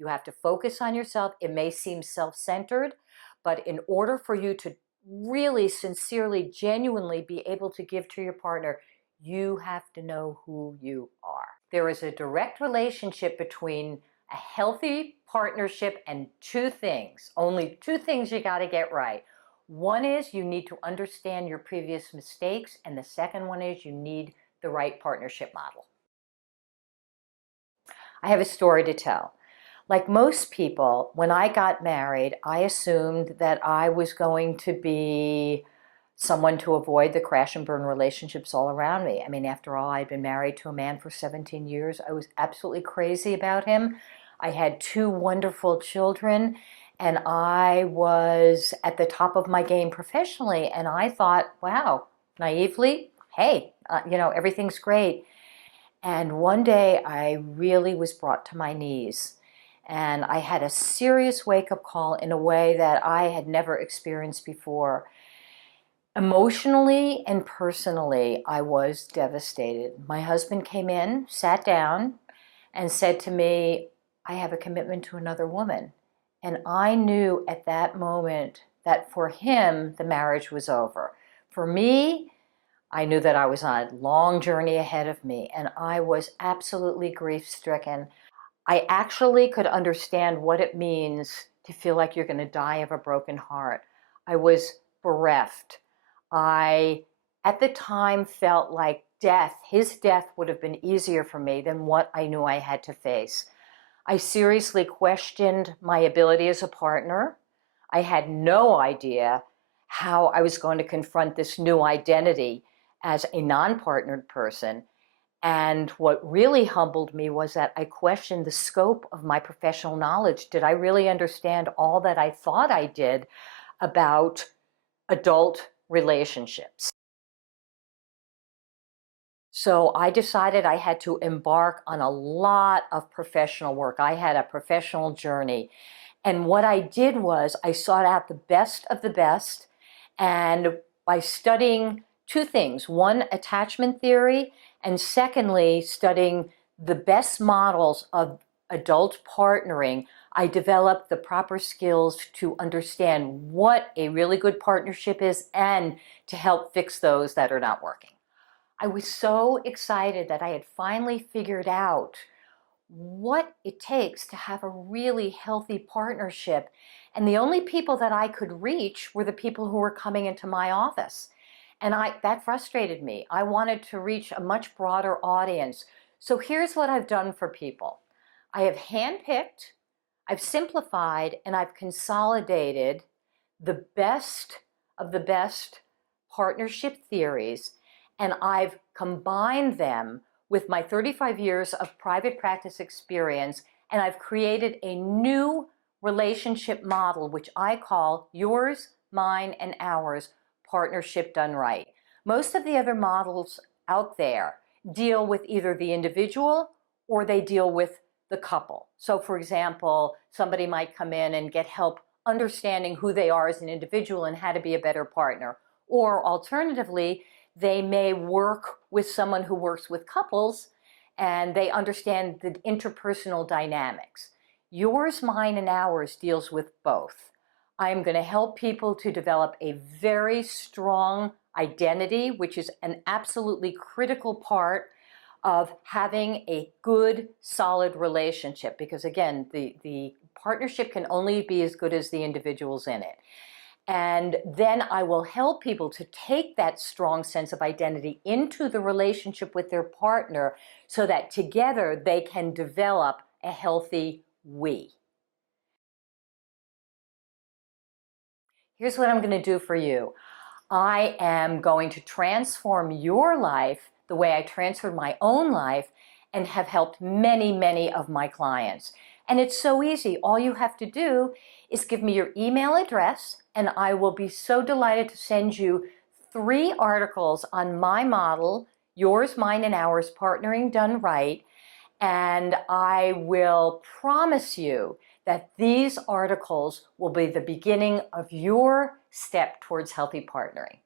You have to focus on yourself. It may seem self-centered, but in order for you to really sincerely, genuinely be able to give to your partner, you have to know who you are. There is a direct relationship between a healthy partnership and two things. Only two things you got to get right. One is you need to understand your previous mistakes, and the second one is you need the right partnership model. I have a story to tell. Like most people, when I got married, I assumed that I was going to be someone to avoid the crash and burn relationships all around me. I mean, after all, I'd been married to a man for 17 years. I was absolutely crazy about him. I had two wonderful children, and I was at the top of my game professionally. And I thought, wow, naively, hey, everything's great. And one day I really was brought to my knees. And I had a serious wake-up call in a way that I had never experienced before. Emotionally and personally, I was devastated. My husband came in, sat down, and said to me, I have a commitment to another woman. And I knew at that moment that for him, the marriage was over. For me, I knew that I was on a long journey ahead of me, and I was absolutely grief-stricken. I actually could understand what it means to feel like you're going to die of a broken heart. I was bereft. I, at the time, felt like his death would have been easier for me than what I knew I had to face. I seriously questioned my ability as a partner. I had no idea how I was going to confront this new identity as a non-partnered person. And what really humbled me was that I questioned the scope of my professional knowledge. Did I really understand all that I thought I did about adult relationships? So I decided I had to embark on a lot of professional work. I had a professional journey. And what I did was I sought out the best of the best. And by studying two things, one, attachment theory, and secondly, studying the best models of adult partnering, I developed the proper skills to understand what a really good partnership is and to help fix those that are not working. I was so excited that I had finally figured out what it takes to have a really healthy partnership. And the only people that I could reach were the people who were coming into my office. And that frustrated me. I wanted to reach a much broader audience. So here's what I've done for people. I have handpicked, I've simplified, and I've consolidated the best of the best partnership theories, and I've combined them with my 35 years of private practice experience, and I've created a new relationship model, which I call yours, mine, and ours, partnership done right. Most of the other models out there deal with either the individual or they deal with the couple. So for example, somebody might come in and get help understanding who they are as an individual and how to be a better partner. Or alternatively, they may work with someone who works with couples and they understand the interpersonal dynamics. Yours, mine, and ours deals with both. I'm going to help people to develop a very strong identity, which is an absolutely critical part of having a good, solid relationship. Because again, the partnership can only be as good as the individuals in it. And then I will help people to take that strong sense of identity into the relationship with their partner so that together they can develop a healthy we. Here's what I'm going to do for you. I am going to transform your life the way I transferred my own life and have helped many, many of my clients. And it's so easy. All you have to do is give me your email address, and I will be so delighted to send you 3 articles on my model, yours, mine, and ours, partnering done right. And I will promise you that these articles will be the beginning of your step towards healthy partnering.